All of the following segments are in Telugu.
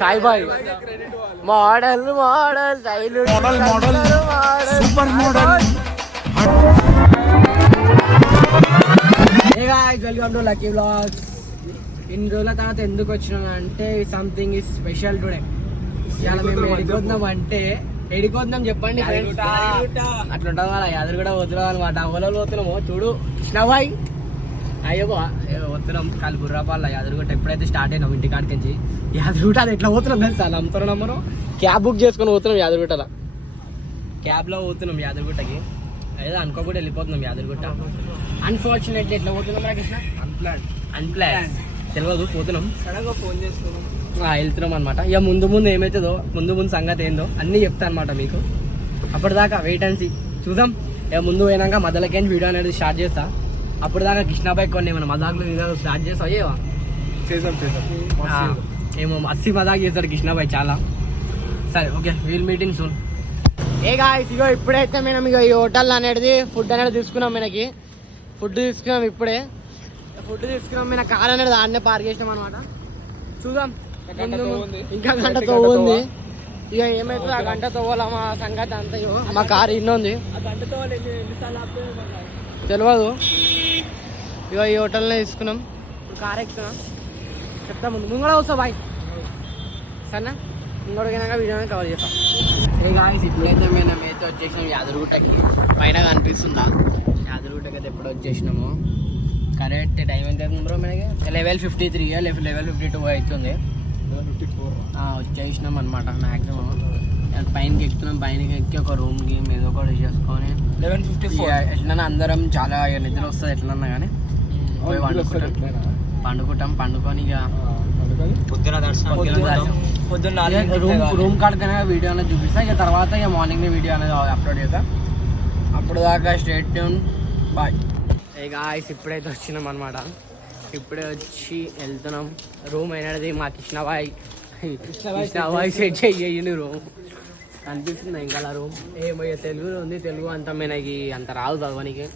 Sai boy model super model. Welcome to Lucky vlogs. ఇన్ని రోజుల తర్వాత ఎందుకు వచ్చినా అంటే సంథింగ్ ఇస్ స్పెషల్ టుడే. ఇవాళ మేము ఎడిపోతున్నాం చెప్పండి. అట్లా ఉంటాం కదా, యాదరు కూడా పోతున్నాం అనమాట. ఓలో పోతున్నాము చూడు కృష్ణబాయ్. అయ్యో పోతున్నాం కాలు గుర్రాపాల యాదగిరిగుట్ట. ఎప్పుడైతే స్టార్ట్ అయినాం ఇంటికాడికి నుంచి యాదగిరిగుట్ట అది ఎట్లా పోతున్నాం తెలుసా? నమ్ముతారు నమ్మరు. క్యాబ్ బుక్ చేసుకొని పోతున్నాం యాదగిరిగుట్టలో. క్యాబ్లో పోతున్నాం యాదగిరిగుట్టకి. ఏదో అనుకోకుండా వెళ్ళిపోతున్నాం యాదగిరిగుట్ట. అన్ఫార్చునేట్లీ ఎట్లా పోతున్నాం రా కృష్ణ? అన్ప్లాన్ తెలియదు, పోతున్నాం. సడన్గా ఫోన్ చేసుకున్నాం, వెళ్తున్నాం అనమాట. ఇక ముందు ఏమవుతుందో ముందు సంగతి ఏందో అన్నీ చెప్తా అనమాట మీకు. అప్పటిదాకా వెయిట్ అండ్ సీ చూద్దాం. ఇక ముందు పోయినాక మధ్యలోకి వీడియో అనేది స్టార్ట్ చేస్తా. అప్పుడు దాకా కృష్ణాబాయ్ కొన్ని ఏమైనా మజాకులు స్టార్ట్ చేస్తావు అయ్యేవా? ఏమో మస్తీ మజాక్ చేస్తాడు కృష్ణాబాయ్ చాలా. సరే ఓకే, వీల్ మీటింగ్ సూన్. ఏ గాయ్స్, ఇగో ఇప్పుడైతే మేము ఇక ఈ హోటల్ అనేది ఫుడ్ అనేది తీసుకున్నాం. మనకి ఫుడ్ తీసుకున్నాం. ఇప్పుడే ఫుడ్ తీసుకున్నాం. మన కార్ అనేది దాన్నే పార్క్ చేసినాం అనమాట. చూద్దాం, ఇంకా గంటతో ఉంది. ఇక ఏమైతే ఆ గంట తోవాల మా సంగతి అంతా. మా కార్ ఇన్నోంది తెలియదు. ఇక ఈ హోటల్నే తీసుకున్నాం. ఇప్పుడు కార్ ఎక్కుతున్నాం. చెప్తా ముందు వస్తా బాయ్. సరేనా? ముంగడికైనాక వీడియోని కవర్ చేస్తాం. ఏ గాయ్స్, ఇప్పుడైతే మేమైతే వచ్చేసినాం యాదగిరిగుట్టకి. పైన కనిపిస్తుందా యాదగిరిగుట్టకి అయితే ఎప్పుడు వచ్చేసినాము? కరెక్ట్ టైం ఎంత అవుతుంది బ్రో? మనకి 11:53 11:52 అవుతుంది. వచ్చేసినాం అనమాట. మ్యాక్సిమం పైనకి ఎక్కుతున్నాం. పైనకి ఎక్కి ఒక రూమ్కి ఏదో ఒకటి చేసుకొని 11:54 ఎట్లన్నా అందరం చాలా నిద్ర వస్తుంది ఎట్లన్నా కానీ పోయి పండుకుంటాం. ఇక రూమ్ కాడికైనా వీడియో అనేది చూపిస్తా. ఇక తర్వాత ఇక మార్నింగ్ వీడియో అనేది అప్లోడ్ చేస్తా. అప్పుడు దాకా స్టేట్ ట్యూన్ బాయ్. ఇక గాయ్స్, ఇప్పుడైతే వచ్చినాం అనమాట. ఇప్పుడే వచ్చి వెళ్తున్నాం. రూమ్ అయినది మా కృష్ణబాయ్ సెట్ చెయ్యి రూమ్ కనిపిస్తుంది. ఇంకా రూమ్ ఏమయ్యా తెలుగులో ఉంది. తెలుగు అంతా మనకి అంత రాదు చదవనికి.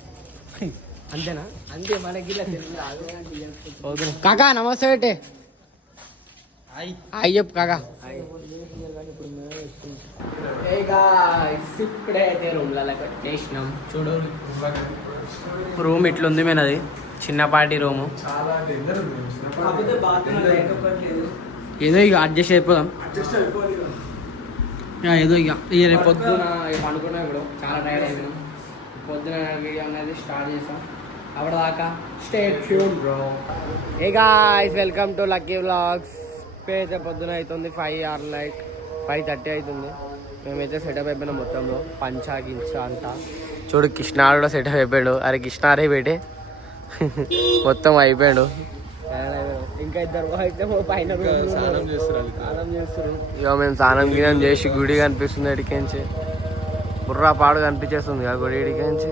అంతేనా? అంతే మనకి తెలుగు. కాకా నమస్తే. పెట్టే అయ్యి చెప్పు కాకా. ఇప్పుడే అయితే రూమ్లకి వచ్చేసినాం. చూడు రూమ్ ఇట్లుంది మనది, చిన్నపాటి రూము. ఏదో ఇక అడ్జస్ట్ అయిపోదాం. ఏదో ఇక రేపు పొద్దున అనుకున్నాం. ఇప్పుడు చాలా టైర్డ్ అయిపోయినాం. పొద్దున వీడియో అనేది స్టార్ట్ చేస్తాం. అప్పటిదాకా stay tune bro. A guys, welcome to Lucky vlogs. అయితే పొద్దున అవుతుంది 5:30 అవుతుంది. మేమైతే సెటప్ అయిపోయినాం మొత్తంలో. పంచా గించా అంతా. చూడు కృష్ణ కూడా సెటప్ అయిపోయాడు. అరే కృష్ణ అరే పెట్టే మొత్తం అయిపోయాడు. ఇంకా ఇద్దరు అయితే పైన స్నానం చేస్తారు. ఇక మేము స్నానం గినం చేసి గుడి కనిపిస్తుంది ఎడికించి. బుర్రా పాడు కనిపించేస్తుంది ఇక గుడి ఇడికించి.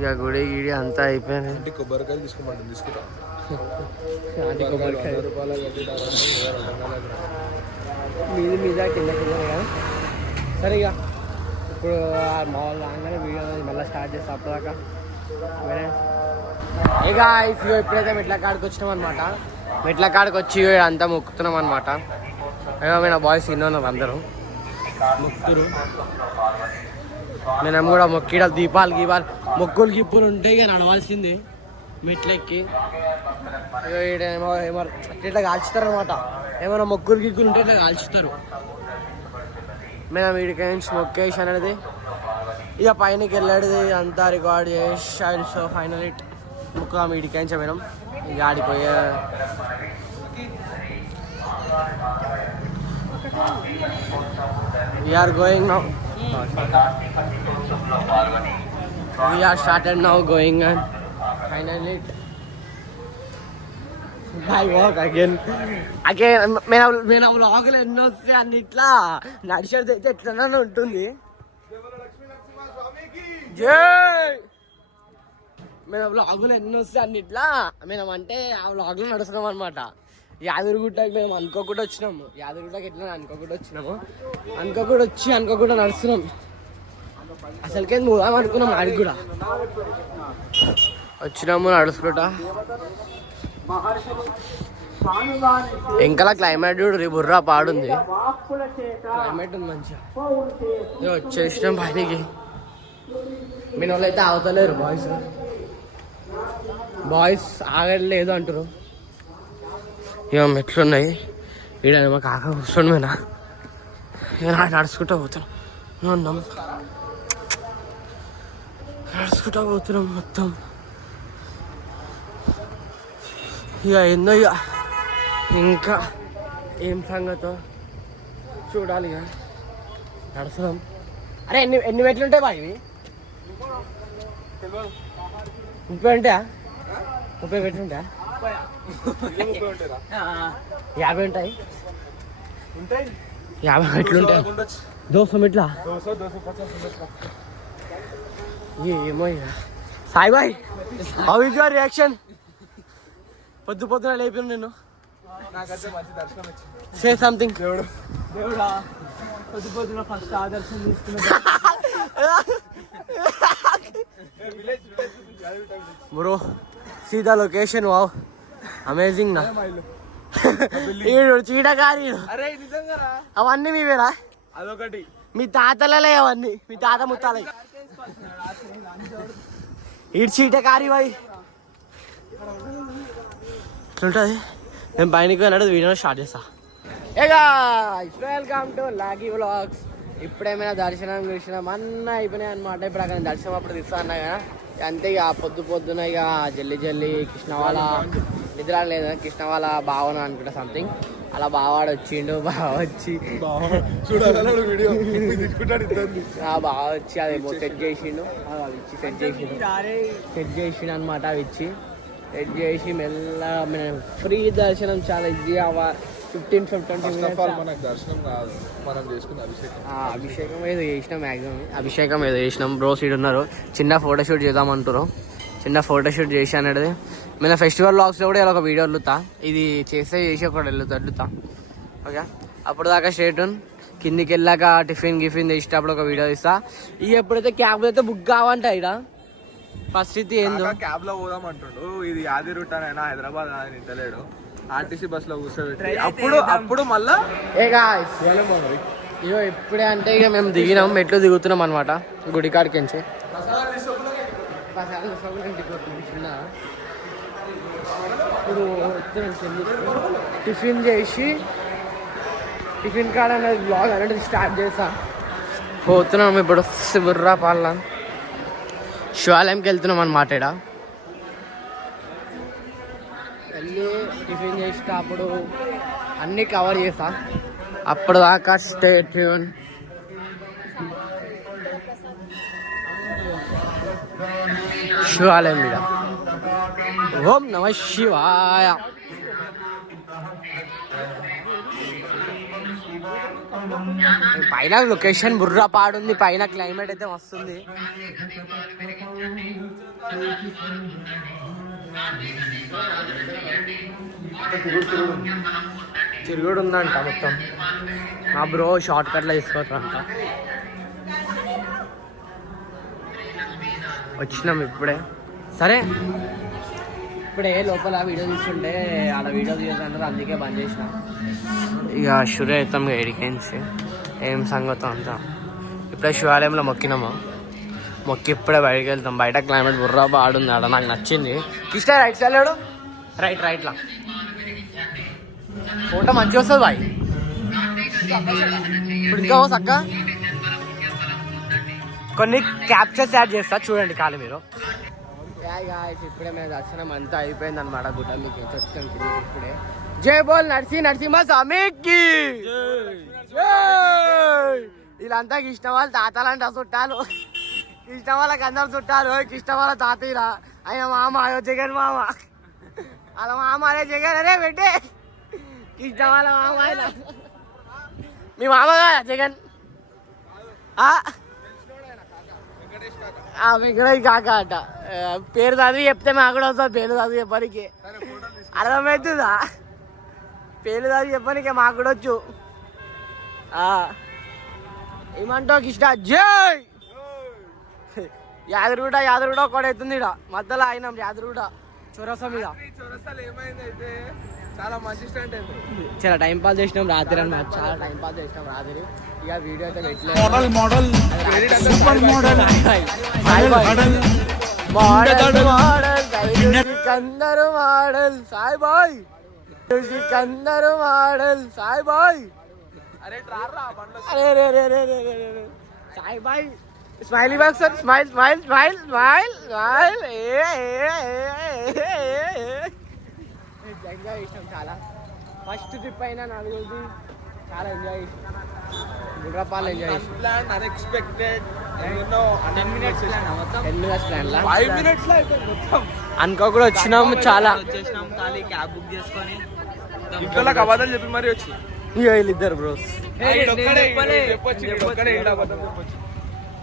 ఇక గుడి గిడి అంతా అయిపోయింది. కొబ్బరికాయలు తీసుకుంటా మీద కింద కదా. సరే ఇక ఇప్పుడు మామూలు రాగానే వీడియో మళ్ళీ స్టార్ట్ చేస్తాం. అప్పటిదాకా ఇక ఇప్పుడైతే మెట్ల కాడికి వచ్చినాం అనమాట. మెట్ల కాడికి వచ్చి అంతా మొక్కుతున్నాం అనమాట. ఏమైనా బాయ్స్ ఇన్నారు అందరూ మొక్కుతురు. మేము కూడా మొక్కిడ దీపాలు గీపాలు మొక్కులు గిప్పులు ఉంటాయి. ఇక నడవాల్సింది మెట్లెక్కి. ఏమో ఇట్లా కాల్చుతారు అనమాట. ఏమైనా మొక్కులు గిక్కులు ఉంటే ఇట్లా కాల్చుతారు. మేము వీడికి మొక్కేసి అనేది ఇక పైనకి వెళ్ళాడిది అంతా రికార్డ్ చేసి. సో ఫైనల్ ముక్క వీడికి మేడం ఇక ఆడిపోయే we're going now. We're started now going and finally again మేము వ్లాగులు ఎన్నో వస్తాయి అన్నిట్లా. నడిచేది అయితే ఎట్లనే ఉంటుంది. మేము వ్లాగులు ఎన్నో వస్తాయి అన్నిట్లా. మేము అంటే ఆ వ్లాగ్లో నడుస్తున్నాం అనమాట. యాదగిరిగుట్టకి మేము అనుకోకుండా వచ్చినాము. యాదగిరిగుట్టకి ఎట్లా అనుకోకుండా అనుకోకుండా నడుస్తున్నాం. అసలుకేం పోదాం అనుకున్నాం. ఆడికి కూడా వచ్చినాము నడుచుకుంటా. ఇంకా క్లైమేట్ చూడు బుర్రా పాడుంది. క్లైమేట్ ఉంది మంచిగా. వచ్చేసినాం బయటికి. మీ వాళ్ళు అయితే ఆగుతలేరు బాయ్స్ ఆగలేదు అంటారు. ఇక మెట్లున్నాయి ఈడ మా కాక కూర్చోండి మీద నడుచుకుంటూ పోతున్నాం. నడుచుకుంటూ పోతున్నాం మొత్తం. ఇక ఏందో ఇక ఇంకా ఏం సంగతో చూడాలి. ఇక నడుస్తున్నాం. అరే ఎన్ని మెట్లు ఉంటాయి బా ఇవి? 30 ఉంటాయా? 30 మెట్లు ఉంటాయా? 50 ఉంటాయి. 50 మెట్లు ఉంటాయి. 200 మెట్లా? ఏమో ఇక. Sai boy, how is your reaction? పొద్దున లేపిన నేను. Say something. దేవుడా పొద్దున ఫస్ట్ ఆదర్శం తీసుకున్నా bro. See the location. Wow, amazing నా. చీడకారి అవన్నీ మీవేరా? అదొకటి మీ తాతలే, అవన్నీ మీ తాత ముత్తాలే. ఈడు చీటకారి బాయ్ ఎట్లుంటుంది. నేను పైనకి అన్నాడు వీడియో స్టార్ట్ చేస్తా. వెల్కమ్ టు లాగీ వ్లాగ్స్. ఇప్పుడేమైనా దర్శనం చూసినాం అన్న అయిపోయినాయి అనమాట. ఇప్పుడు అక్కడ దర్శనం అప్పుడు తీస్తా అన్నా కదా. అంతే ఇక పొద్దున ఇక జల్లి కృష్ణవాళ్ళ నిద్ర లేదా కృష్ణవాళ్ళ బావన అనుకుంటా సంథింగ్. అలా బావాడు వచ్చిండు. బావ వచ్చి అది సెట్ చేసిండు అనమాట. అవి ఇచ్చి సెట్ చేసి మెల్లగా ఫ్రీ దర్శనం చాలా ఈజీ. 15-20 అభిషేకం ఏదో చేసినాం. మ్యాక్సిమం అభిషేకం ఏదో చేసినాం. బ్రో సీడ్ ఉన్నారు. చిన్న ఫోటోషూట్ చేద్దామంటారు. చిన్న ఫోటోషూట్ చేసి అనేది మన ఫెస్టివల్ వ్లాగ్స్లో కూడా ఇలా ఒక వీడియో వెళ్తా. ఇది చేసి ఒకటి వెళ్తా. ఓకే, అప్పుడు దాకా స్ట్రేట్ కిందికి వెళ్ళాక టిఫిన్ చేసేటప్పుడు ఒక వీడియో ఇస్తా. ఇక ఎప్పుడైతే క్యాబ్ అయితే బుక్ కావంట ఇక్కడ పరిస్థితి ఏందో. క్యాబ్ లో పోదాం అంటుండు. ఇది యాది రూట్ అయినా హైదరాబాద్ ఇంటలేడు. ఆర్టీసీ బస్ లో కూర్చోబెట్టి అప్పుడు మళ్ళా ఇగో ఇప్పుడే అంటే ఇక మేము దిగినాం. మెట్లు దిగుతున్నాం అనమాట గుడి కాడికి. ఇప్పుడు టిఫిన్ చేసి టిఫిన్ కాడ అనేది బ్లాగ్ అనేది స్టార్ట్ చేస్తా. పోతున్నాం ఇప్పుడు బుర్రా పాల శివాలయంకి వెళ్తున్నాం అనమాట. ఇక్కడ వెళ్ళి టిఫిన్ చేసేటప్పుడు అన్నీ కవర్ చేస్తా. అప్పుడు దాకా స్టే ట్యూన్. శివాలయం మీద ఓం నమ శివాయ. పైన లొకేషన్ బుర్రా పాడుంది. పైన క్లైమేట్ అయితే వస్తుంది. తిరుగుడు ఉందంట మొత్తం. మా బ్రో షార్ట్ కట్లో తీసుకోవచ్చంట. వచ్చినాం ఇప్పుడే. సరే ఇప్పుడే లోపల వీడియో తీసుకుంటే ఆడ వీడియో తీయాలంటారు, అందుకే బంద్ చేసిన. ఇక షురు అవుతాం ఎడికెంచి ఏం సంగతం అంతా. ఇప్పుడే శివాలయంలో మొక్కి ఇప్పుడే బయటకు వెళ్తాం. బయట క్లైమేట్ బుర్రా బాగుంది. ఆడ నాకు నచ్చింది. కిష్ట రైట్ సైడ్ లేడు. రైట్లా ఫోటో మంచిగా వస్తుంది బాయ్. ఇప్పుడు ఇంకా చక్క కొన్ని క్యాప్చర్స్ యాడ్ చేస్తా చూడండి ఖాళీ మీరు. ఇప్పుడే మేము దర్శనం అంతా అయిపోయింది అనమాట. గుట్ట మీకు వచ్చాం ఇప్పుడే. జై బోల్ నరసింహ స్వామికి. వీళ్ళంతా కృష్ణ వాళ్ళ తాతలంట చుట్టాలు. కృష్ణ వాళ్ళకి అందరు చుట్టాలు. కృష్ణ వాళ్ళ తాతయ్యరా ఆయన మామ జగన్ మామ. అలా మామ అరే జగన్ అరే పెట్టే కృష్ణ వాళ్ళ మామ ఆయన. మీ మామ జగన్ వెంకటేష్ కాక అట. పేరు చదివి చెప్తే మాకు కూడా వస్తుంది. పేరు చదివి చెప్పడానికి అర్థమవుతుందా? పేరు చదివి చెప్పడానికి మాకు కూడా వచ్చు. ఏమంటావు కృష్ణ? జై యాదరుగుడ ఒకటి అవుతుంది. ఇక్కడ మధ్యలో అయినాం యాదరుగుడ చౌరస్తా మీద. చాలా మంచి స్టంట్ చాలా టైం పాస్ చేసినాం రాత్రి అన్నమాట. చాలా టైం పాస్ చేసినాం రాత్రి. ఇక వీడియో అయితే పెట్టలేదు. మోడల్ సూపర్ మోడల్ అందరు మోడల్ సాయి బాయ్ అందరు మోడల్ సాయి బాయ్. అరే ట్రారా బండ్లో Sai boy smiley boy sir smile smile smile smile smile. Enjoy చేసినాం చాలా. ఫస్ట్ ట్రిప్ అయినా నలుగురిది చాలా ఎంజాయ్ చేసినాం. గుర్రపాలు ఎంజాయ్ చేసినాం. అన్ప్లాన్డ్ అన్ఎక్స్పెక్టెడ్ ఎన్నో 10 minutes ప్లాన్ 10 minutes ప్లాన్ లా 5 minutes లో అయిపోయింది మొత్తం. అనుకోకుండా వచ్చినాం చాలా. వచ్చేసినాం ఖాళీ క్యాబ్ బుక్ చేసుకొని ఇంట్లో అబద్ధాలు చెప్పి మరీ వచ్చి ఇక వీళ్ళిద్దరు బ్రోస్.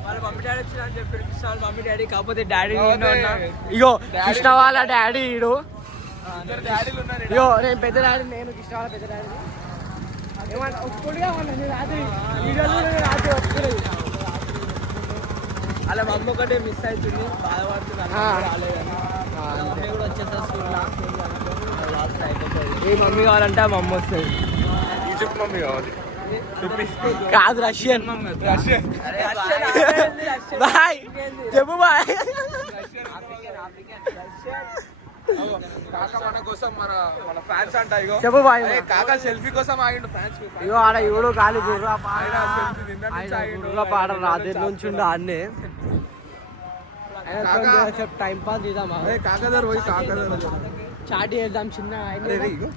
వాళ్ళ మమ్మీ డాడీ వచ్చిన అని చెప్పి వాళ్ళ మమ్మీ డాడీ కాకపోతే డాడీ ఇగో కృష్ణ వాళ్ళ డాడీ ఈడు. డాడీలు ఉన్నారు ఈడ. ఇగో నేను పెద్ద డాడీ, నేను కృష్ణ వాళ్ళ పెద్ద డాడీ. ఏమన్నా ఒప్పుడుగా ఉన్నా నేను రాత్రి వీడియోలో రాత్రి ఒప్పుకోలేదు. వాళ్ళ మమ్మీ ఒకటి మిస్ అవుతుంది, బాధపడుతుంది. రాలేదని మమ్మీ కూడా వచ్చేసేస్తుంది. ఏ మమ్మీ కావాలంటే ఆ మమ్మీ వస్తుంది. ఈజిప్ట్ మమ్మీ కావాలి. కాదు రష్యన్. రష్యన్ బాయ్ చెప్పు బాయ్. కాక మన కోసం మన ఫ్యాన్స్ అంట. ఇగో చెప్పు బాయ్. కాక సెల్ఫీ కోసం ఆగిండు ఫ్యాన్స్. ఇగో ఆడ ఎవడు కాలి గుర్రా ఆయన selfie నిన్న నుంచి ఆగిండు. గుర్రా పాడ రాత్రి నుంచి ఉండు ఆడనే. టైం పాస్ చేద్దామా, కాకదర్ పోయి కాకదర్ చాట్ చేద్దాం చిన్న.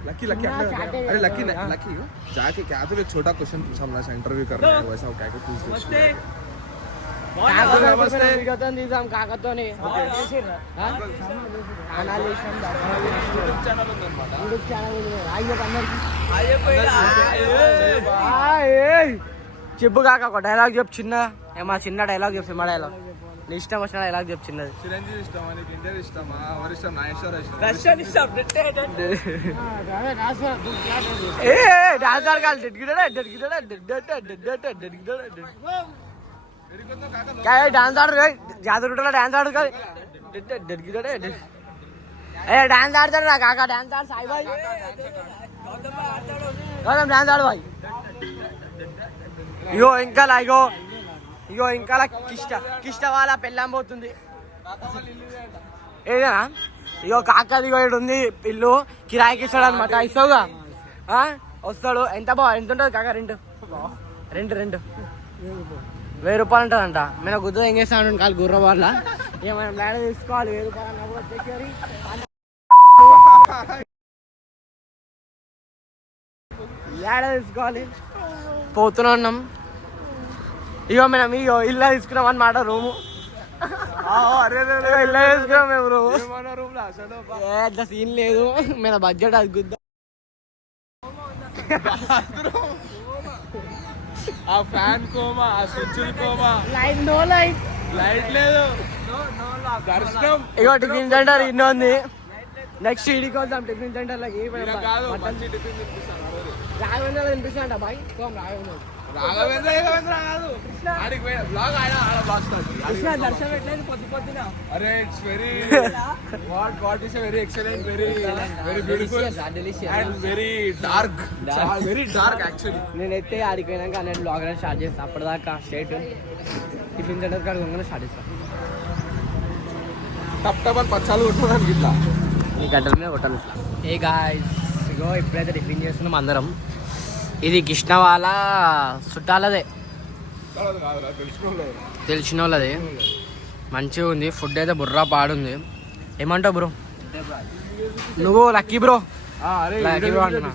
लकी लकी अरे लकी लकी जाके क्या तो एक छोटा क्वेश्चन पूछा हमने से इंटरव्यू कर रहे हैं वैसा क्या के पूछ दे వీడియోతో తీద్దాం కాకతోని. యూట్యూబ్ ఛానల్ ఉందన్నమాట. యూట్యూబ్ ఛానల్ అందరికి చెప్పు కాక. ఒక డైలాగ్ చెప్పు చిన్న. ఏమా చిన్న డైలాగ్ చెప్పు. మా డైలాగ్ నీ ఇష్టం వచ్చిన డైలాగ్ చెప్పు చిన్నది. చిరంజీవి ఇష్టమా నీకు? ఇంటర్ ఇష్టమా? ఎవరి ఇష్టం? నాగేశ్వర ఇష్టం. రష్యన్ ఇష్టం. ఏ డాన్స్ ఆడకాలి. డాన్స్ ఆడు జాతర డాన్స్ ఆడుకోవాలి. ఏ డాన్స్ ఆడతాడు రా కాక. డాన్స్ ఆడు సాయి బాయ్. డాన్స్ ఆడు బాయ్. ఇగో ఇంకా ఇగో ఇగో ఇంకా కిష్ట వాళ్ళ పెళ్ళాం పోతుంది. ఏదైనా ఇగో కాకది ఇగో ఉంది ఇల్లు కిరాయికి ఇస్తాడు అనమాట. ఇస్తావుగా వస్తాడు. ఎంత ఎంత ఉంటుంది కాక? రెంట్ 1000 రూపాయలు ఉంటుందంట. మేము గుర్తు ఏం చేస్తాను కాదు గుర్ర వాళ్ళ ఏమైనా మేడ తీసుకోవాలి. 1000 రూపాయలు ఏడ తీసుకోవాలి. పోతున్నా ఉన్నాం. ఇగో మనం ఇగో ఇల్లు తీసుకున్నాం అన్నమాట. రూము ఇల్లు తీసుకున్నాం మేము. రూము అట్లా సీన్ లేదు. మన బడ్జెట్ అది గుద్దా. ఆ ఫ్యాన్ కోమా, ఆ switch comma, light no light లేదు. దర్శనం ఇగో టిఫిన్ సెంటర్ ఇన్నో ఉంది. నెక్స్ట్ ఇడికి వద్దాం టిఫిన్ సెంటర్ లకి. కాదు మంచి టిఫిన్ తినిపిస్తాను. రాఘవేంద్ర తినిపిస్తాంట బాయ్. రాఘవేంద్ర కాదు ఆడికి పోయి బ్లాగ్ ఆయన బ్లాగ్ స్టార్ట్. దర్శనం పెట్టలేదు పొద్దున. అరే it's very what is very excellent, very beautiful and very dark actually. నేనైతే ఆడికి పోయినాక నేను బ్లాగ్ స్టార్ట్ చేస్తాను. అప్పటిదాకా స్టేట్ టిఫిన్ సెంటర్ కాడ ఉండగానే స్టార్ట్ చేస్తాను. టప్ అని పచ్చాలు కొట్టుకోవడానికి ఇట్లా ఈ గంటల మీద కొట్టాలి ఇట్లా. ఏ గాయ్స్ ఇగో ఇప్పుడైతే టిఫిన్ చేస్తున్నాం అందరం. ఇది కృష్ణ వాళ్ళ చుట్టాలదే, తెలిసిన వాళ్ళది. మంచిగా ఉంది ఫుడ్ అయితే. బుర్రా పాడుంది. ఏమంటావు బ్రో? నువ్వు లక్కీ బ్రో. లక్కీ బ్రో అంటున్నా.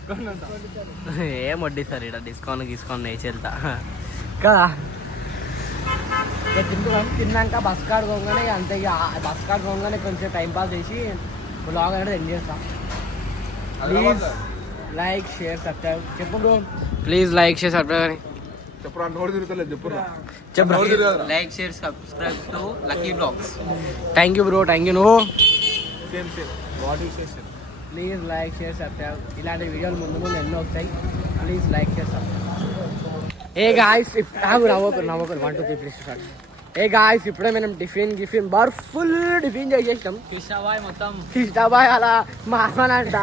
ఏం వడ్డీ సార్ ఇక్కడ డిస్కౌంట్ వేసి వెళ్తా కదా. తిన్నాక బస్ కార్డ్ పోగానే అంతే. బస్ కార్డ్ పోగానే కొంచెం టైం పాస్ చేసి బ్లాగ్ అనేది ఎండ్ చేస్తాం. Please like share subscribe. చెప్పు bro. Please like share subscribe అని చెప్పురా. నోరు తిరుగుతలేదు చెప్పురా. Like share subscribe to Lucky blogs. Thank you bro. Thank you. నువ్వు same what you say. Please like share subscribe. ఇలాంటి వీడియోలు ముందు ఎన్నో వస్తాయి. Please like share subscribe. Hey guys నవ్వకు 1 2 3 ప్లీజ్ స్టార్ట్. ఏ గాయ్స్ ఇప్పుడే మనం టిఫిన్ బార్ ఫుల్ టిఫిన్ చేసేసినాం. కృష్ణాబాయ్ మొత్తం కృష్ణాబాయ్ అలా మామనంట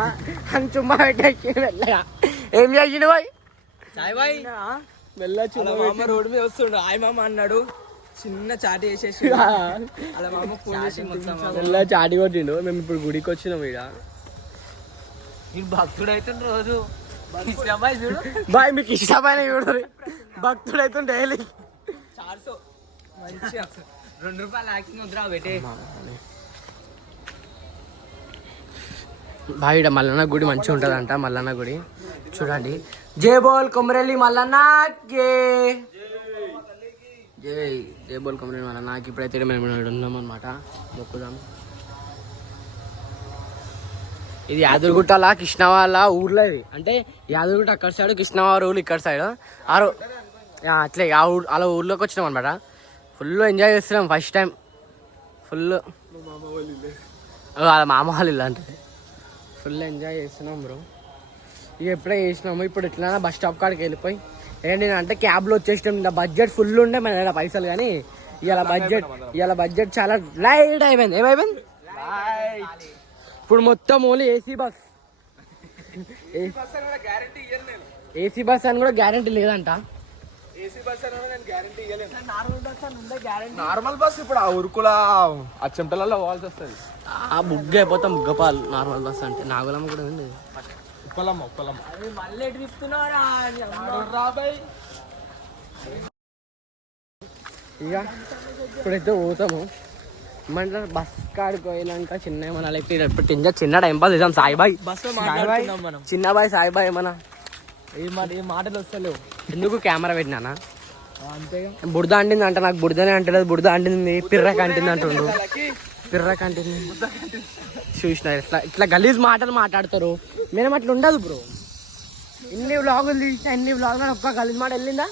అని చుమ్మా పెట్టేసి వెళ్ళా. ఏం చేసిండు బాయ్? సాయి బాయ్ మెల్ల చుమ్మా రోడ్డు మీద వస్తుండు. హాయ్ మామ అన్నాడు, చిన్న చాటి వేసేసి అలా మామ ఫోన్ చేసి మొత్తం మెల్ల చాటి కొట్టిండు. మేము ఇప్పుడు గుడికి వచ్చినాం ఇక. నేను భక్తుడు అవుతుండు రోజు. కృష్ణాబాయ్ చూడు బాయ్ మీకు ఇష్టమైన చూడరు భక్తుడు అయితే డైలీ 400 మంచిగా 2 రూపాయలు యాక్సింగ్ వద్దురా పెట్టే. బాయ్ ఈడ మల్లన్న గుడి మంచిగా ఉంటుందంట. మల్లన్న గుడి చూడండి. జై బోల్ కొమరెల్లి మల్లన్నకి జై బోల్ కొమరెల్లి మల్లన్నకి. ఇప్పుడైతే మేము ఉన్నాం అనమాట. మొక్కుదాం. ఇది యాదగిరిగుట్టలా కృష్ణ వాళ్ళ ఊర్లో. ఇది అంటే యాదగిరిగుట్ట అక్కడ సైడ్, కృష్ణవారి ఊళ్ళు ఇక్కడ సైడ్. అట్లే ఆ ఊరు అలా ఊర్లోకి వచ్చినాం అనమాట. ఫుల్ ఎంజాయ్ చేస్తున్నాం ఫస్ట్ టైం. ఫుల్ వాళ్ళ మామ వాళ్ళు ఇల్లు అంటే ఫుల్ ఎంజాయ్ చేస్తున్నాం బ్రో. ఇక ఎప్పుడే చేసినాము. ఇప్పుడు ఎట్లా బస్ స్టాప్ కాడికి వెళ్ళిపోయి ఏంటి అంటే క్యాబ్లో వచ్చేసినాం. ఇలా బడ్జెట్ ఫుల్ ఉండే మన దగ్గర పైసలు, కానీ ఇవాళ బడ్జెట్ చాలా లైట్ అయిపోయింది. ఏమైపోయింది? ఇప్పుడు మొత్తం only AC bus. AC bus అని కూడా గ్యారంటీ లేదంట. నార్మల్ బస్ ఇప్పుడు ఆ ఉరుకుల ఆ చెమటలలో పోవాల్సి వస్తుంది. ఆ బుగ్గ అయిపోతాం. బుగ్గపాలు నార్మల్ బస్ అంటే. నాగులమ్మ కూడా ఉంది. ఉప్పలమ్మ మళ్ళీ ఎట్రిస్తున్నారా ఇక ఇప్పుడైతే పోతాము. ఏమంటారు బస్ కాడికి పోయినాక చిన్న ఏమన్నా లైక్ ఇప్పుడు చిన్న టైం పాస్ చేసాం. సాయిబాయ్ బస్ లో మాట్లాడుతున్నాం మనం. చిన్నబాయ్ సాయిబాయ్ ఏమన్నా ఏ మాటలు వస్తలేవు. ఎందుకు కెమెరా పెట్టినా? అంతేగా. బురద అంటింది అంట. నాకు బురదనే అంటలేదు. బురద అంటింది. పిర్రకి అంటింది అంటుండు. పిర్రకి అంటింది. చూసిన ఇట్లా గలీజ్ మాటలు మాట్లాడతారు. మేము అట్లా ఉండదు బ్రో. ఎన్ని వ్లాగులు తీసినా ఎన్ని వ్లాగులు ఒక్క గలీజ్ మాట వెళ్ళిందా?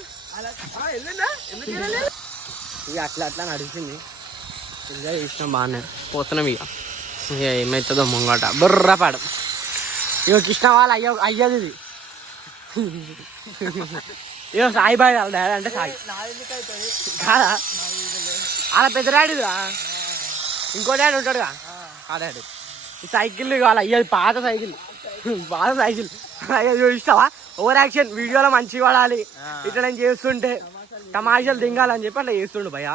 ఇక అట్లా నడిచింది. ఎంజాయ్ చేసినాం బాగానే. పోతున్నాం ఇక. ఏమవుతుందో ముంగట బుర్రపాడు. ఇక కృష్ణ వాళ్ళ అయ్యది ఇది. ఇక సాయిబాయ్ వాళ్ళ డాడీ అంటే సాయి కాదా? అలా పెద్ద డాడీగా ఇంకో డాడీ ఉంటాడుగా ఆ డాడీ. ఈ సైకిల్ కావాలి అయ్యేది. పాత సైకిల్ అయ్యో చూస్తావా? ఓవర్ యాక్షన్ వీడియోలో మంచిగా పడాలి. ఇట్లా నేను చేస్తుంటే తమాషాలు దింగాలని చెప్పి అట్లా చేస్తుండు భయ్యా.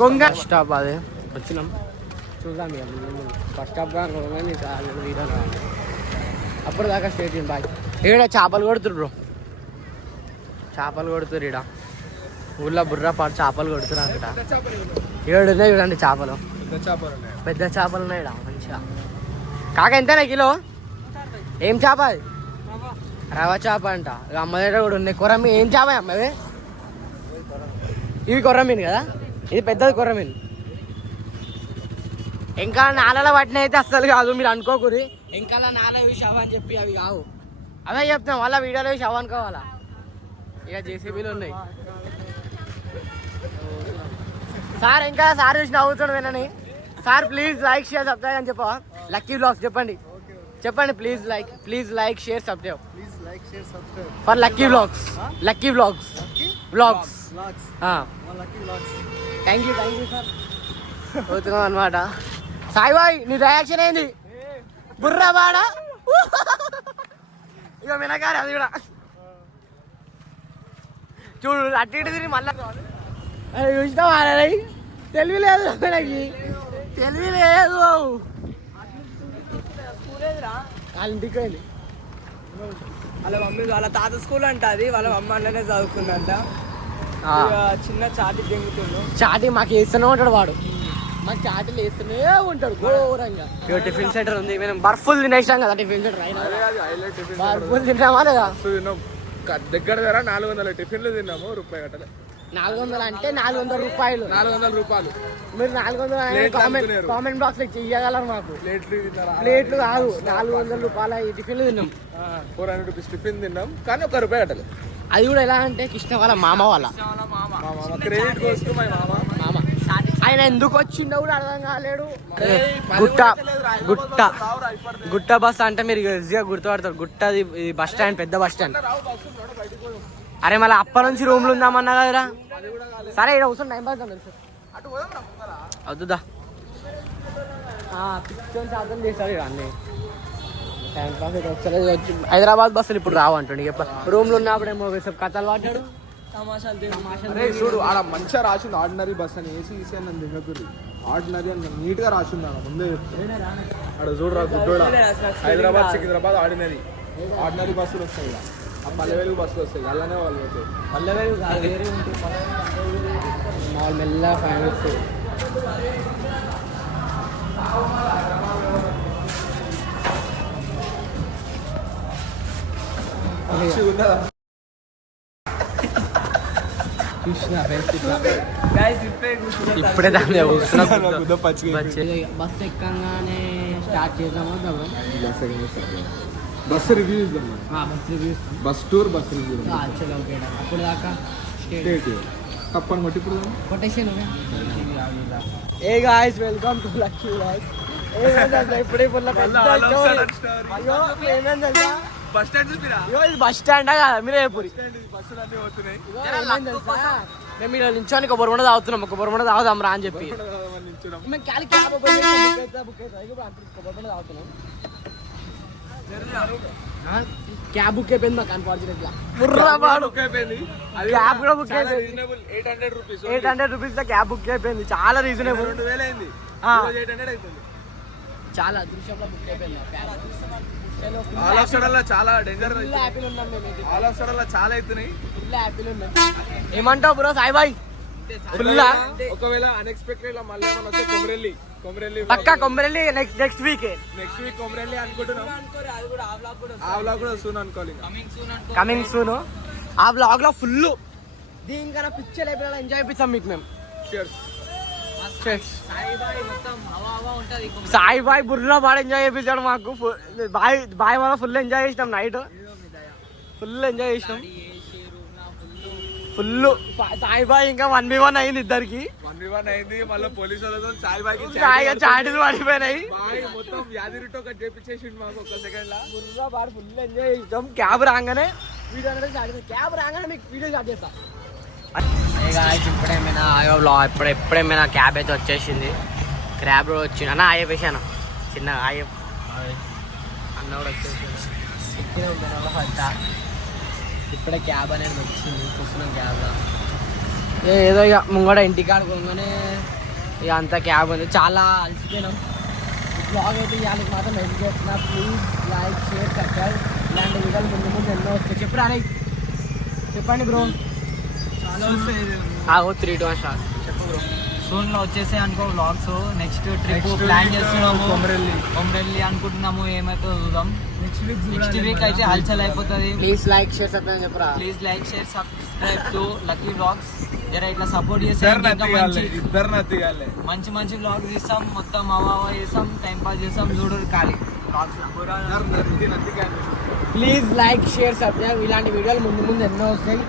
కొంగ స్టాప్ అదే వచ్చినాం. చూద్దాం ఇక ఫస్ట్ స్టాప్ వీడియో అప్పుడు దాకా స్టేట్ బాయ్. ఈడ చేపలు కొడుతురు బ్రో. చేపలు కొడుతురు ఈడ ఊళ్ళో బుర్రపాటు. చేపలు కొడుతురు అంట. ఏడున్నాయి చూడండి చేపలు. పెద్ద చేపలు ఉన్నాయి ఈడ మంచిగా. కాక ఎంతనా కిలో? ఏం చేప అది? రవ చేప అంట. అమ్మ దగ్గర కూడా ఉన్నాయి. కొరమీన్. ఏం చేప అమ్మది? ఇవి కొర్రమీన్ కదా. ఇది పెద్దది కొర్రమీన్. ఇంకా నాలలో పట్టిన అయితే అస్సలు కాదు. మీరు అనుకోకూరి ఇంకా నాల షవ అని చెప్పి అవి కావు. అవే చెప్తాం వాళ్ళ వీడియోలో షవ అనుకోవాలా. ఇక జేసీబీలు ఉన్నాయి. సార్ ఇంకా సార్ చూసి నవ్వుతాడు వినని. Sir please like share subscribe అని చెప్పవా? లక్కీ వ్లాగ్స్ చెప్పండి. Please like share subscribe for lucky vlogs. Thank you sir. పోతున్నాం అనమాట. సాయిబాయ్ నీ రియాక్షన్ ఏంది? బుర్రా బాడా ఇక వినగారు అది కూడా చూడు. అటు ఇటు తిరిగి మళ్ళా చూసినావా? తెలివి లేదు మనకి. తెలివి లేదు. వాళ్ళ ఇంటికి వెళ్ళి వాళ్ళ మమ్మీ వాళ్ళ తాత స్కూల్ అంట. అది వాళ్ళ మమ్మ అన్ననే చదువుకుందంట. చిన్న చాటి దింగుతుండు. చాటి మాకు వేస్తూనే ఉంటాడు వాడు. మాకు చాటీలు వేస్తూనే ఉంటాడు ఘోరంగా. టిఫిన్ సెంటర్ ఉంది. మేము బర్ఫుల్ తినేసాం కదా. టిఫిన్ సెంటర్ బర్ఫుల్ తిన్నామా లేదా? దగ్గర 400 టిఫిన్లు తిన్నాము. రూపాయి కట్టలే. 400 అంటే 400 రూపాయలు. 400 రూపాయలు. మీరు 400 కామెంట్ బాక్స్ లో చెయ్యగలరు. మాకు ప్లేట్లు కాదు 400 రూపాయల ఈ టిఫిన్లు తిన్నాం. 400 రూపీస్ టిఫిన్ తిన్నాం కానీ 1 రూపాయి కట్టలే. అది కూడా ఎలా అంటే కృష్ణ వాళ్ళ మామ వాళ్ళ క్రెడిట్ కోసం మామ. ఆయన ఎందుకు వచ్చిండో కూడా అర్థం కాలేడు. గుట్ట బస్ అంటే మీరు ఈజీగా గుర్తుపడతారు. గుట్టది బస్ స్టాండ్, పెద్ద బస్ స్టాండ్. అరే మళ్ళీ అప్ప నుంచి రూమ్లు ఉందామన్నా కదరా. సరే ఇక్కడ కూర్చొని టైం పాస్ అటు పోదాం రా ముందర. వద్దుదా పిక్చర్ శాతం చేస్తాడు ఇక అన్నీ టైం పాస్ అయితే హైదరాబాద్ బస్సులు ఇప్పుడు రావు అంటుండే. రూమ్లో ఉన్నప్పుడేమో కథలు పడ్డాడు. అరే చూడు ఆడ మంచిగా రాసింది ఆర్డినరీ బస్ అని ఏసీ ఈసీ అని దిగకూడదు. ఆర్డినరీ అని నీట్ గా రాసింది ఆడ ముందే ఆడ చూడరా గుడ్డోడా. హైదరాబాద్ సికింద్రాబాద్ ఆర్డినరీ బస్సులు వస్తాయి ఇక. ఆ పల్లె వెలుగు బస్సులు వస్తాయి అలానే వాళ్ళు పోతాయి. పల్లెవేలు కాదు వేరే ఉంటుంది. మామూలు మెల్లగా ఫైనల్స్ చూసిన ఇప్పుడే దాని బస్ ఎక్కగానే స్టార్ట్ చేద్దాము. బస్ రివ్యూ ఇద్దాం. Bus reviews bus tour bus review చలో ఓకే. అప్పుడు దాకా తప్పని బట్టి ఇప్పుడు quotation. A guys welcome to Lucky vlogs. ఇప్పుడే బస్ స్టాండ్ చూపిరా. ఇది బస్ స్టాండా కదా మీరే పూరి బస్సులు అన్నీ పోతున్నాయి. మేము ఇక్కడ నించోని కొబ్బరి కూడా తాగుతున్నాం. కొబ్బరి కూడా తాగుదాం రా అని చెప్పి మేము క్యాబ్ క్యాబ్ బుక్ అయిపోయింది మాకు అన్ఫార్చునేట్గా. క్యాబ్ కూడా బుక్ అయిపోయింది. 800 రూపీస్ క్యాబ్ బుక్ అయిపోయింది. చాలా రీజనబుల్. 2000 అయింది. 800 అవుతుంది. చాలా అదృష్టంగా బుక్ అయిపోయింది. ఆల్ ఆఫ్ సడన్ లా చాలా డేంజర్. హ్యాపీలు ఉన్నాం మేము. ఆల్ ఆఫ్ సడన్ లా చాలా అవుతున్నాయి. ఫుల్ హ్యాపీలు ఉన్నాం. ఏమంటావు బ్రో సాయి బాయ్? ఒకవేళ అన్ఎక్స్పెక్టెడ్ లా మళ్ళీ ఏమన్నా వస్తే కొమరెల్లి పక్కా కొమరెల్లి నెక్స్ట్ వీక్ కొమరెల్లి అనుకుంటున్నాం. ఆ వ్లాగ్ కూడా సూన్ అనుకోవాలి. Coming soon. ఆ వ్లాగ్ లో ఫుల్ దీనికన్నా పిక్చర్ అయిపోయినా ఎంజాయ్ చేపిస్తాం మీకు మేము. సాయి బాయ్ బుర్రా బాగా ఎంజాయ్ చేపించాడు మాకు. బాయ్ వల్ల ఫుల్ ఎంజాయ్ చేసినాం. నైట్ ఫుల్ ఎంజాయ్ చేసినాం. ఫుల్ సాయి బాయ్ ఇంకా 1v1 అయింది ఇద్దరికి. 1v1 అయింది. మళ్ళీ పోలీసు వాళ్ళతో సాయి బాయ్కి చాటిలు పడిపోయినాయి. మొత్తం వ్యాధిరిటో ఒకటి చేపించేసిండు మాకు ఒక్క సెకండ్ లా. బుర్రా బాగా ఫుల్ ఎంజాయ్ చేసినాం. క్యాబ్ రాగానే వీడియో క్యాబ్ రాగానే మీకు వీడియో స్టార్ట్ చేస్తా. ఎప్పుడేమైనా క్యాబ్ అయితే వచ్చేసింది. క్యాబ్ కూడా వచ్చింది అన్న. ఆయ వేసాను చిన్న ఆయ అన్న కూడా వచ్చేసింది. ఇప్పుడే క్యాబ్ అనేది వచ్చింది. కూర్చున్నాం క్యాబ్లో. ఏదో ఇక ముంగడ ఇంటికి ఆడుకోగానే ఇక అంతా క్యాబ్ ఉంది. చాలా అలసిపోయినాం. బ్లాగ్ అయితే ఇవాళకి మాత్రం ఎండ్ చేస్తున్నా. Please like share subscribe. ఇలాంటి వీడియోలు ముందు ఎన్నో వస్తాయి. చెప్పరా అరే చెప్పండి బ్రో. 3 2 1 చెప్పు బ్రో. సోన్ లో వచ్చేసి అనుకో వ్లాగ్స్. నెక్స్ట్ ట్రిప్ ప్లాన్ చేస్తున్నాము. కొమరెల్లి అనుకుంటున్నాము. ఏమైతే చూద్దాం. నెక్స్ట్ వీక్ అయితే హల్చల్ అయిపోతుంది. ప్లీజ్ లైక్ షేర్ సబ్స్క్రైబ్ చెప్పరా. Please like share subscribe to Lucky vlogs. జర ఇట్లా సపోర్ట్ చేస్తే మంచి వ్లాగ్స్ చేస్తాం. మొత్తం అవా చేస్తాం. టైం పాస్ చేస్తాం. చూడరు ఖాళీ vlogs. Please like share subscribe. ఇలాంటి వీడియోలు ముందు ఎన్నో వస్తాయి.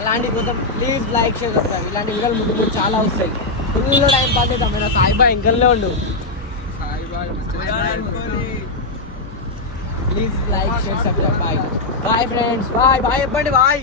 అలాంటి కోసం ప్లీజ్ లైక్ షేర్ సబ్స్క్రైబ్. ఇలాంటి వీడియోలు ముందు చాలా వస్తాయి. ఫుల్ టైం పాస్ చేద్దాం. సాయి బాయ్ ఇంకల్నే ఉండు. Please like share subscribe. Bye friends. Bye చెప్పండి. బాయ్.